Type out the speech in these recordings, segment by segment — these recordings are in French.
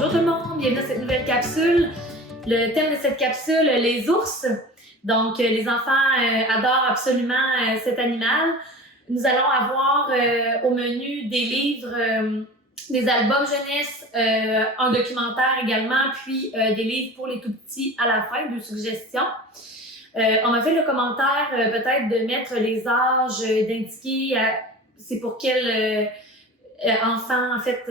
Bonjour tout le monde, bienvenue dans cette nouvelle capsule. Le thème de cette capsule, les ours. Donc, les enfants adorent absolument cet animal. Nous allons avoir au menu des livres, des albums jeunesse, un documentaire également, puis des livres pour les tout-petits à la fin, deux suggestions. On m'a fait le commentaire peut-être de mettre les âges, d'indiquer c'est pour quel enfant, en fait,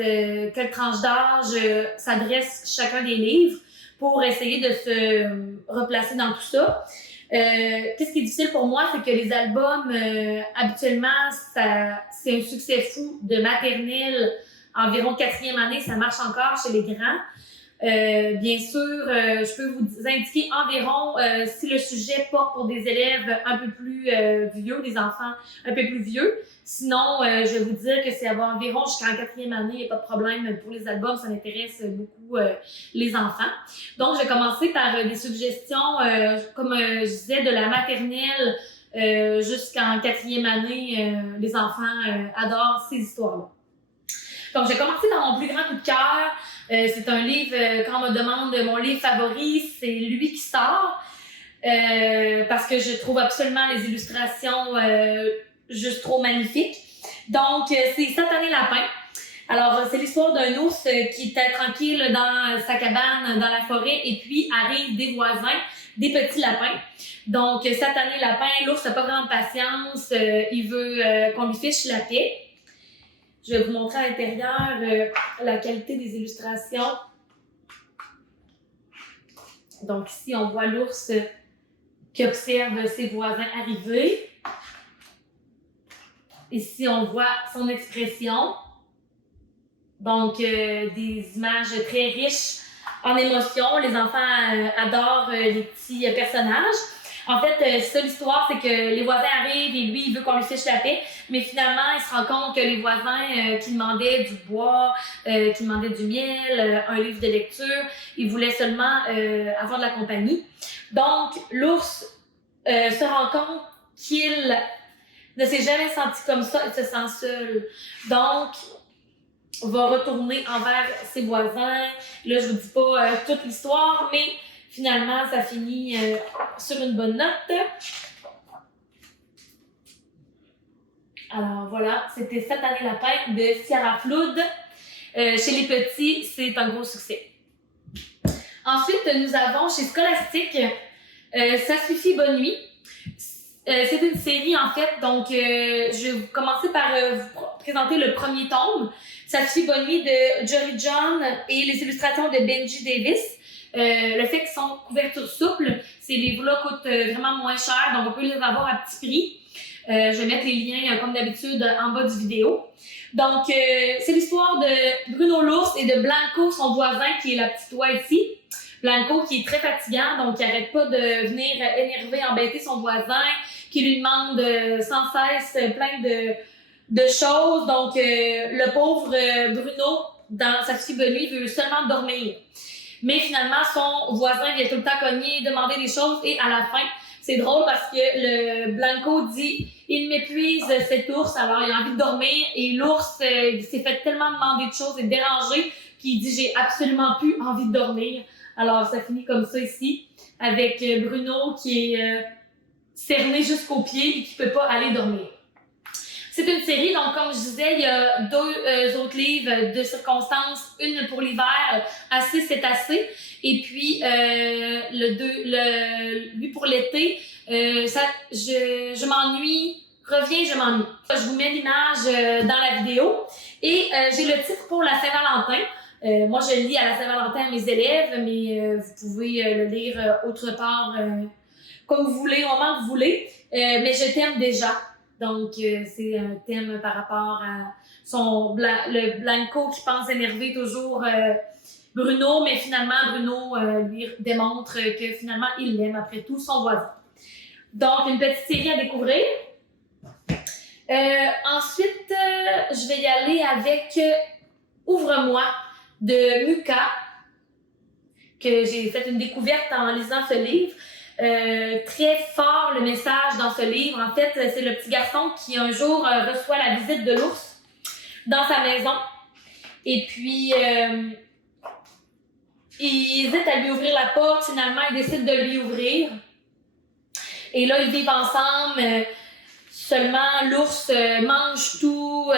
quelle tranche d'âge s'adresse chacun des livres pour essayer de se replacer dans tout ça. Qu'est-ce qui est difficile pour moi, c'est que les albums, habituellement, c'est un succès fou de maternelle, environ 4e année, ça marche encore chez les grands. Bien sûr, je peux vous indiquer environ si le sujet porte pour des élèves un peu plus vieux, des enfants un peu plus vieux. Sinon, je vais vous dire que c'est environ jusqu'en 4e année, il n'y a pas de problème pour les albums, ça intéresse beaucoup les enfants. Donc, je vais commencer par des suggestions, comme je disais, de la maternelle jusqu'en 4e année, les enfants adorent ces histoires-là. Donc, je vais commencer par mon plus grand coup de cœur. C'est un livre, quand on me demande mon livre favori, c'est lui qui sort. Parce que je trouve absolument les illustrations juste trop magnifiques. Donc, c'est Satané Lapin. Alors, c'est l'histoire d'un ours qui était tranquille dans sa cabane, dans la forêt, et puis arrivent des voisins, des petits lapins. Donc, Satané Lapin, l'ours n'a pas grande patience, il veut qu'on lui fiche la paix. Je vais vous montrer à l'intérieur la qualité des illustrations. Donc ici, on voit l'ours qui observe ses voisins arriver. Ici, on voit son expression. Donc, des images très riches en émotions. Les enfants adorent les petits personnages. En fait, ça, l'histoire, c'est que les voisins arrivent et lui, il veut qu'on lui fiche la paix. Mais finalement, il se rend compte que les voisins qui demandaient du bois, qui demandaient du miel, un livre de lecture, ils voulaient seulement avoir de la compagnie. Donc, l'ours se rend compte qu'il ne s'est jamais senti comme ça, il se sent seul. Donc, va retourner envers ses voisins. Là, je vous dis pas toute l'histoire, mais finalement, ça finit sur une bonne note. Alors voilà, c'était Satané Lapin de Sierra Flood. Chez les petits, c'est un gros succès. Ensuite, nous avons chez Scholastic Ça suffit, bonne nuit. C'est une série en fait, donc je vais commencer par vous présenter le premier tome. Ça suffit, bonne nuit de Jory John et les illustrations de Benji Davis. Le fait qu'ils sont couverture souple, ces livres-là coûtent vraiment moins cher, donc on peut les avoir à petit prix. Je vais mettre les liens, comme d'habitude, en bas du vidéo. Donc, c'est l'histoire de Bruno l'ours et de Blanco, son voisin, qui est la petite oie ici. Blanco, qui est très fatigant, donc il n'arrête pas de venir énerver, embêter son voisin, qui lui demande sans cesse plein de choses. Donc, le pauvre Bruno, dans sa petite bonne nuit, veut seulement dormir. Mais finalement, son voisin vient tout le temps cogner, demander des choses, et à la fin, c'est drôle parce que le Blanco dit « Il m'épuise cet ours, alors il a envie de dormir », et l'ours il s'est fait tellement demander de choses et déranger qu'il dit « J'ai absolument plus envie de dormir ». Alors ça finit comme ça ici, avec Bruno qui est cerné jusqu'aux pieds et qui peut pas aller dormir. C'est une série, donc comme je disais, il y a deux autres livres de circonstances, une pour l'hiver, Assez c'est assez, et puis lui pour l'été, je m'ennuie, reviens, je m'ennuie. Je vous mets l'image dans la vidéo, et j'ai le titre pour la Saint-Valentin. Moi, je le lis à la Saint-Valentin à mes élèves, mais vous pouvez le lire autre part, comme vous voulez, au moment que vous voulez, mais je t'aime déjà. Donc, c'est un thème par rapport à le Blanco qui pense énerver toujours Bruno, mais finalement, Bruno lui démontre que finalement, il l'aime après tout, son voisin. Donc, une petite série à découvrir. Ensuite, je vais y aller avec Ouvre-moi de Muka, que j'ai fait une découverte en lisant ce livre. Très fort le message dans ce livre. En fait, c'est le petit garçon qui un jour reçoit la visite de l'ours dans sa maison. Et puis, il hésite à lui ouvrir la porte. Finalement, il décide de lui ouvrir. Et là, ils vivent ensemble. Seulement, l'ours mange tout,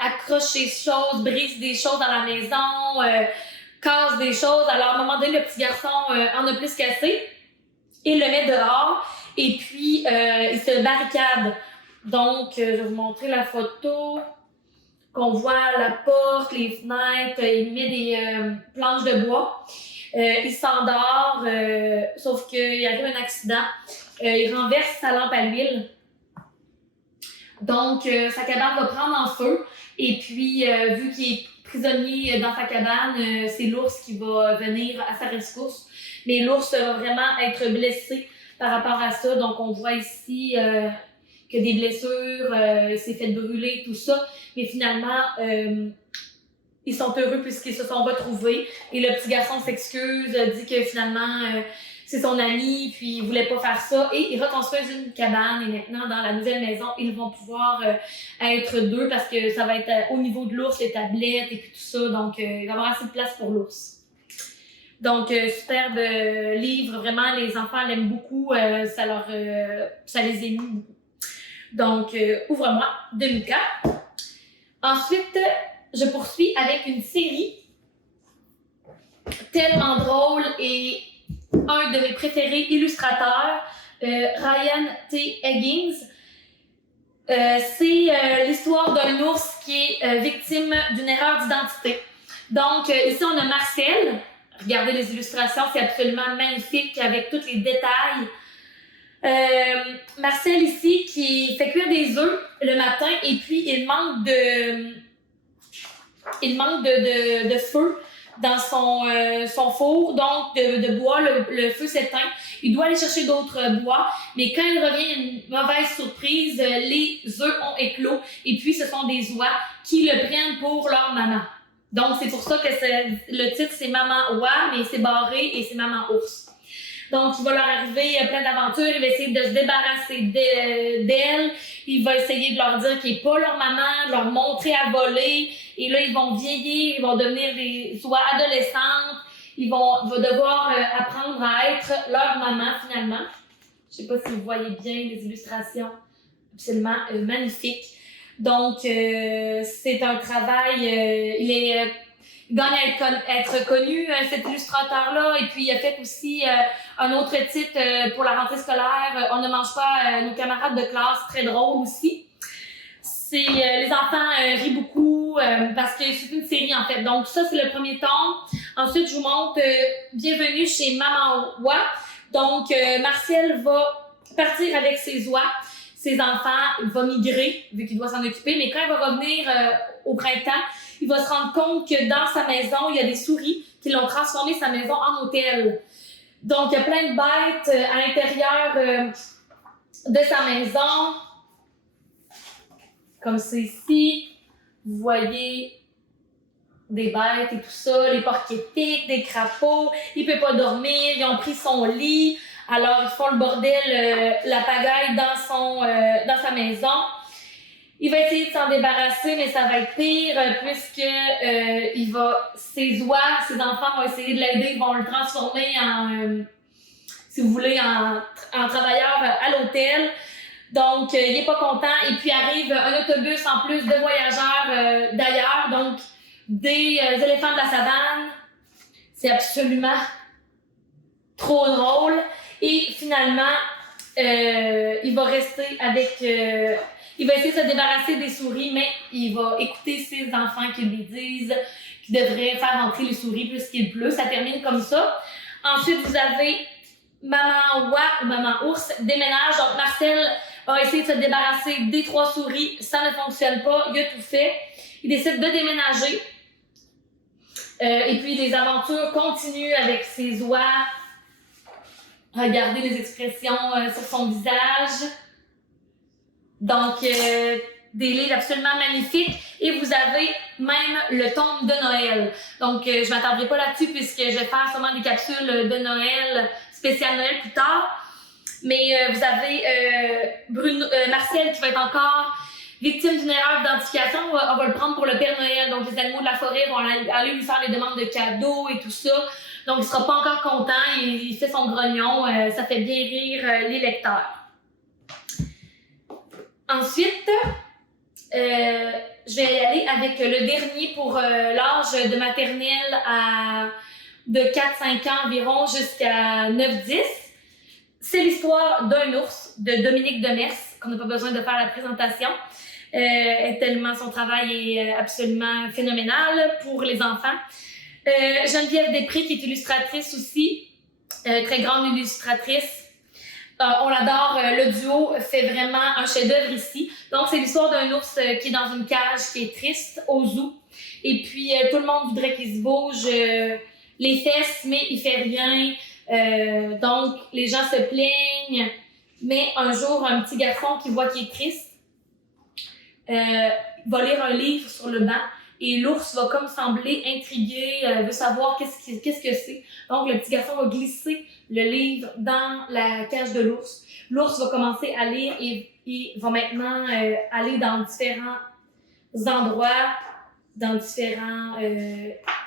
accroche des choses, brise des choses dans la maison, casse des choses. Alors, à un moment donné, le petit garçon en a plus qu'assez. Il le met dehors et puis il se barricade. Donc, je vais vous montrer la photo. Qu'on voit la porte, les fenêtres, il met des planches de bois. Il s'endort, sauf qu'il arrive un accident. Il renverse sa lampe à l'huile. Donc, sa cabane va prendre en feu. Et puis, vu qu'il est prisonnier dans sa cabane, c'est l'ours qui va venir à sa rescousse. Mais l'ours va vraiment être blessé par rapport à ça. Donc, on voit ici que des blessures, il s'est fait brûler, tout ça. Mais finalement, ils sont heureux puisqu'ils se sont retrouvés. Et le petit garçon s'excuse, dit que finalement, c'est son ami, puis il voulait pas faire ça. Et ils reconstruisent une cabane. Et maintenant, dans la nouvelle maison, ils vont pouvoir être deux parce que ça va être au niveau de l'ours, les tablettes et puis tout ça. Donc, il va y avoir assez de place pour l'ours. Donc, superbe livre. Vraiment, les enfants l'aiment beaucoup. Ça les émeut beaucoup. Donc, Ouvre-moi de Mika. Ensuite, je poursuis avec une série tellement drôle et un de mes préférés illustrateurs, Ryan T. Higgins. C'est l'histoire d'un ours qui est victime d'une erreur d'identité. Donc, ici, on a Marcel. Regardez les illustrations, c'est absolument magnifique avec tous les détails. Marcel ici qui fait cuire des œufs le matin et puis il manque de feu dans son four, donc de bois, le feu s'éteint. Il doit aller chercher d'autres bois, mais quand il revient, il y a une mauvaise surprise, les œufs ont éclos et puis ce sont des oies qui le prennent pour leur maman. Donc c'est pour ça que le titre c'est Maman Oie, mais c'est barré et c'est Maman Ours. Donc, il va leur arriver plein d'aventures, il va essayer de se débarrasser d'elle, il va essayer de leur dire qu'il n'est pas leur maman, de leur montrer à voler, et là, ils vont vieillir, ils vont devenir des oies adolescentes, ils vont devoir apprendre à être leur maman, finalement. Je ne sais pas si vous voyez bien les illustrations, absolument magnifiques. Donc, c'est un travail, il gagne à être connu, cet illustrateur-là, et puis il a fait aussi un autre titre pour la rentrée scolaire, On ne mange pas nos camarades de classe, très drôle aussi. Les enfants rient beaucoup parce que c'est une série en fait. Donc ça, c'est le premier tome. Ensuite, je vous montre Bienvenue chez Maman Oie. Donc, Marcel va partir avec ses oies. Ses enfants, il va migrer, vu qu'il doit s'en occuper, mais quand il va revenir au printemps, il va se rendre compte que dans sa maison, il y a des souris qui l'ont transformé sa maison en hôtel. Donc, il y a plein de bêtes à l'intérieur de sa maison. Comme c'est ici, vous voyez des bêtes et tout ça, les porc-épics, des crapauds, il peut pas dormir, ils ont pris son lit, alors ils font le bordel, la pagaille dans sa maison. Il va essayer de s'en débarrasser, mais ça va être pire puisque ses enfants vont essayer de l'aider, ils vont le transformer en, si vous voulez, en travailleur à l'hôtel. Donc, il est pas content. Et puis arrive un autobus en plus de voyageurs d'ailleurs, donc des éléphants de la savane. C'est absolument trop drôle. Et finalement, il va rester avec... il va essayer de se débarrasser des souris, mais il va écouter ses enfants qui lui disent qu'il devrait faire rentrer les souris puisqu'il pleut. Ça termine comme ça. Ensuite, vous avez Maman Oie ou Maman Ours déménage. Donc, Marcel a essayé de se débarrasser des 3 souris. Ça ne fonctionne pas. Il a tout fait. Il décide de déménager. Et puis, les aventures continuent avec ses oies. Regardez les expressions sur son visage. Donc, des livres absolument magnifiques. Et vous avez même le tome de Noël. Donc, je ne m'attendrai pas là-dessus puisque je vais faire sûrement des capsules de Noël, spécial Noël plus tard. Mais vous avez Marcel qui va être encore victime d'une erreur d'identification. On va le prendre pour le Père Noël. Donc, les animaux de la forêt vont aller lui faire les demandes de cadeaux et tout ça. Donc, il sera pas encore content, il fait son grognon, ça fait bien rire les lecteurs. Ensuite, je vais y aller avec le dernier pour l'âge de maternelle de 4-5 ans environ jusqu'à 9-10. C'est l'histoire d'un ours de Dominique Demers, qu'on n'a pas besoin de faire la présentation. Tellement son travail est absolument phénoménal pour les enfants. Geneviève Després, qui est illustratrice aussi, très grande illustratrice. On l'adore, le duo fait vraiment un chef-d'œuvre ici. Donc, c'est l'histoire d'un ours qui est dans une cage, qui est triste, au zoo. Et puis, tout le monde voudrait qu'il se bouge les fesses, mais il fait rien. Donc, les gens se plaignent. Mais un jour, un petit garçon qui voit qu'il est triste va lire un livre sur le banc. Et l'ours va comme sembler intrigué, veut savoir qu'est-ce que c'est. Donc, le petit garçon va glisser le livre dans la cage de l'ours. L'ours va commencer à lire et il va maintenant aller dans différents endroits, dans différents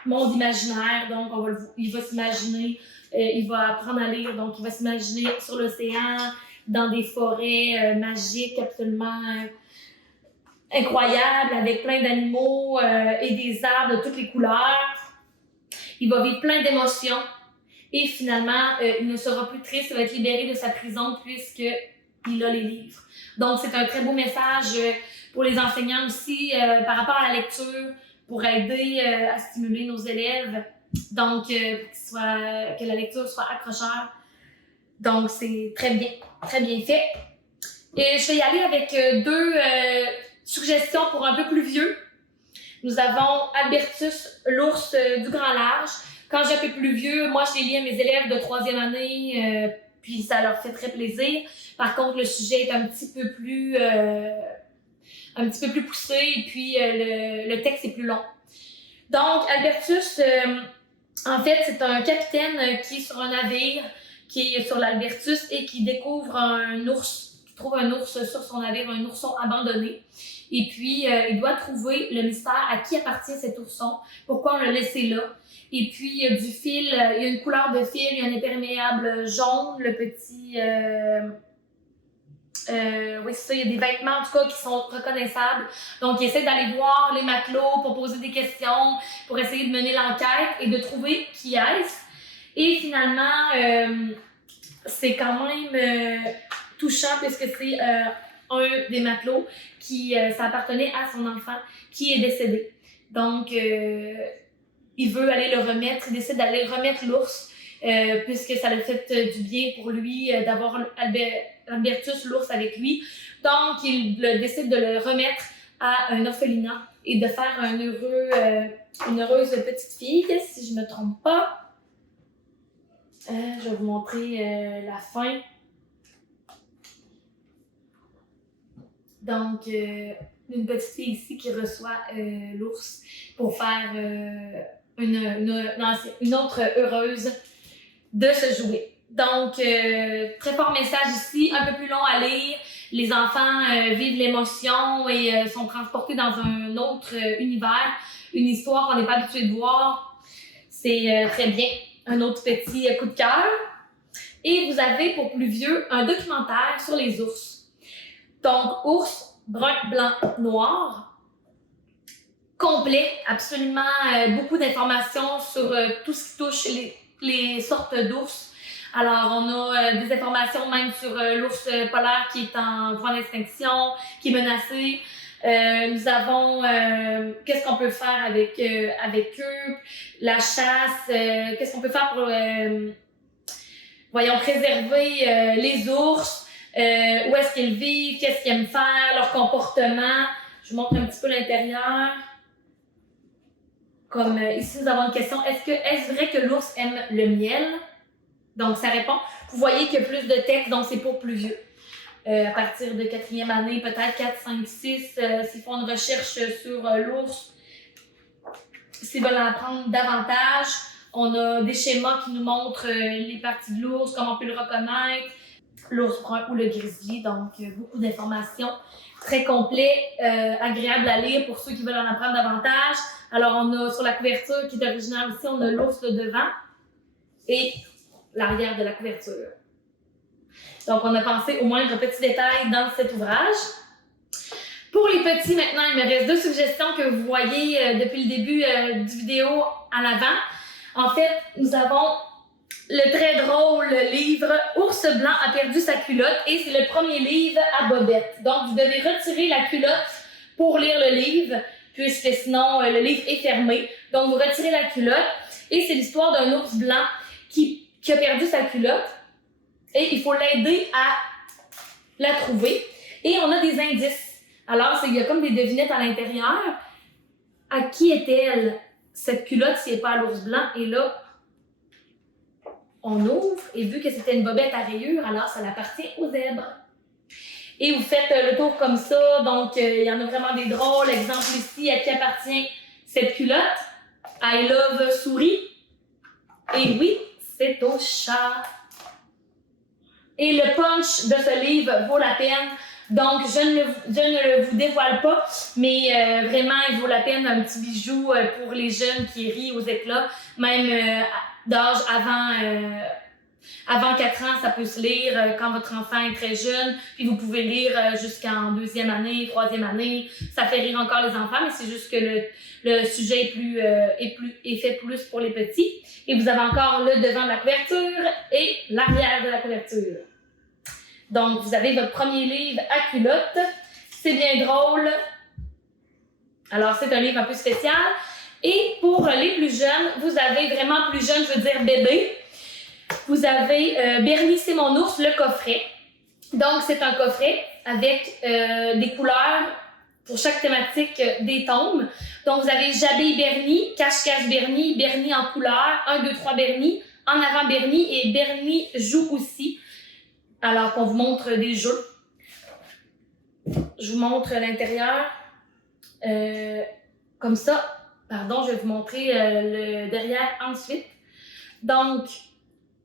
mondes imaginaires. Donc, il va s'imaginer, il va apprendre à lire. Donc, il va s'imaginer sur l'océan, dans des forêts magiques absolument incroyables, avec plein d'animaux et des arbres de toutes les couleurs. Il va vivre plein d'émotions. Et finalement, il ne sera plus triste, il va être libéré de sa prison puisqu'il a les livres. Donc, c'est un très beau message pour les enseignants aussi par rapport à la lecture, pour aider à stimuler nos élèves. Donc, que la lecture soit accrocheur. Donc, c'est très bien fait. Et je vais y aller avec deux suggestions pour un peu plus vieux. Nous avons Albertus, l'ours du grand large. Quand j'ai un peu plus vieux, moi, je les lis à mes élèves de 3e année, puis ça leur fait très plaisir. Par contre, le sujet est un petit peu plus poussé, et puis le texte est plus long. Donc, Albertus, en fait, c'est un capitaine qui est sur un navire, qui est sur l'Albertus et qui découvre un ours, qui trouve un ours sur son navire, un ourson abandonné. Et puis, il doit trouver le mystère à qui appartient cet ourson, pourquoi on l'a laissé là. Et puis, il y a du fil, il y a une couleur de fil, il y a un imperméable jaune, le petit... oui, c'est ça, il y a des vêtements en tout cas qui sont reconnaissables. Donc, il essaie d'aller voir les matelots pour poser des questions, pour essayer de mener l'enquête et de trouver qui est-ce. Et finalement, c'est quand même touchant puisque c'est un des matelots qui ça appartenait à son enfant qui est décédé. Donc, il veut aller le remettre, il décide d'aller remettre l'ours puisque ça lui fait du bien pour lui d'avoir Albertus, l'ours, avec lui. Donc, il décide de le remettre à un orphelinat et de faire une heureuse petite fille, si je ne me trompe pas. Je vais vous montrer la fin. Donc, une petite fille ici qui reçoit l'ours pour faire une autre heureuse de se jouer. Donc, très fort message ici, un peu plus long à lire. Les enfants vivent l'émotion et sont transportés dans un autre univers, une histoire qu'on n'est pas habitué de voir. C'est très bien. Un autre petit coup de cœur. Et vous avez pour plus vieux un documentaire sur les ours. Donc, ours brun, blanc, noir. Complet, absolument beaucoup d'informations sur tout ce qui touche les sortes d'ours. Alors, on a des informations même sur l'ours polaire qui est en voie d'extinction, qui est menacé. Nous avons qu'est-ce qu'on peut faire avec eux, la chasse, qu'est-ce qu'on peut faire pour préserver les ours, où est-ce qu'ils vivent, qu'est-ce qu'ils aiment faire, leur comportement. Je vous montre un petit peu l'intérieur. Comme ici, nous avons une question. Est-ce vrai que l'ours aime le miel? Donc, ça répond. Vous voyez qu'il y a plus de texte, donc c'est pour plus vieux. À partir de 4e année, peut-être 4, 5, 6, s'ils font une recherche sur l'ours, s'ils veulent en apprendre davantage, on a des schémas qui nous montrent les parties de l'ours, comment on peut le reconnaître, l'ours brun ou le grizzly, donc beaucoup d'informations. Très complet, agréable à lire pour ceux qui veulent en apprendre davantage. Alors, on a sur la couverture qui est originale aussi, on a l'ours de devant. et l'arrière de la couverture. Donc, on a pensé au moindre petit détail dans cet ouvrage. Pour les petits, maintenant, il me reste 2 suggestions que vous voyez depuis le début du vidéo à l'avant. En fait, nous avons le très drôle livre « Ours blanc a perdu sa culotte » et c'est le premier livre à bobette. Donc, vous devez retirer la culotte pour lire le livre, puisque sinon, le livre est fermé. Donc, vous retirez la culotte et c'est l'histoire d'un ours blanc qui a perdu sa culotte et il faut l'aider à la trouver. Et on a des indices. Alors, il y a comme des devinettes à l'intérieur. À qui est-elle, cette culotte, si elle n'est pas à l'ours blanc? Et là, on ouvre, et vu que c'était une bobette à rayures, alors ça appartient au zèbre. Et vous faites le tour comme ça, donc il y en a vraiment des drôles. Exemple ici, à qui appartient cette culotte? I love souris. Et oui, c'est au chat. Et le punch de ce livre vaut la peine. Donc, je ne le vous dévoile pas, mais vraiment, il vaut la peine un petit bijou pour les jeunes qui rient aux éclats. Même d'âge avant 4 ans, ça peut se lire quand votre enfant est très jeune. Puis vous pouvez lire jusqu'en 2e année, 3e année. Ça fait rire encore les enfants, mais c'est juste que le sujet est fait plus pour les petits. Et vous avez encore le devant de la couverture et l'arrière de la couverture. Donc, vous avez votre premier livre à culotte. C'est bien drôle. Alors, c'est un livre un peu spécial. Et pour les plus jeunes, vous avez vraiment plus jeunes, je veux dire bébé. Vous avez Bernie, c'est mon ours, le coffret. Donc, c'est un coffret avec des couleurs pour chaque thématique des tomes. Donc, vous avez Jabé Bernie, Cache-Cache Bernie, Bernie en couleur, 1, 2, 3 Bernie, En avant Bernie et Bernie joue aussi. Alors qu'on vous montre des jeux. Je vous montre l'intérieur. Comme ça. Pardon, je vais vous montrer le derrière ensuite. Donc,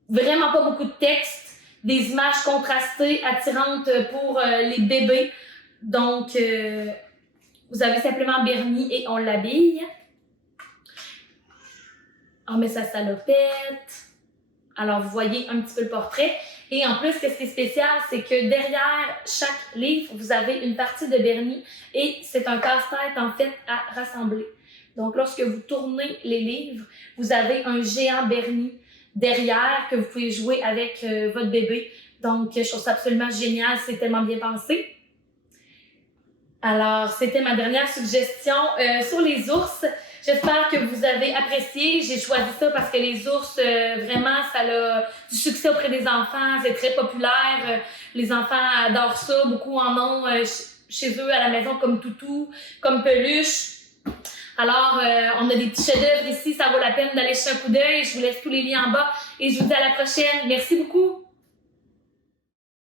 vraiment pas beaucoup de texte. Des images contrastées, attirantes pour les bébés. Donc, vous avez simplement Bernie et on l'habille. On met sa salopette. Alors, vous voyez un petit peu le portrait. Et en plus, ce qui est spécial, c'est que derrière chaque livre, vous avez une partie de Bernie et c'est un casse-tête, en fait, à rassembler. Donc, lorsque vous tournez les livres, vous avez un géant Bernie derrière que vous pouvez jouer avec votre bébé. Donc, je trouve ça absolument génial, c'est tellement bien pensé. Alors, c'était ma dernière suggestion sur les ours. J'espère que vous avez apprécié. J'ai choisi ça parce que les ours, vraiment, ça a du succès auprès des enfants. C'est très populaire. Les enfants adorent ça. Beaucoup en ont chez eux à la maison comme toutou, comme peluche. Alors, on a des petits chefs-d'œuvre ici. Ça vaut la peine d'aller jeter un coup d'œil. Je vous laisse tous les liens en bas et je vous dis à la prochaine. Merci beaucoup.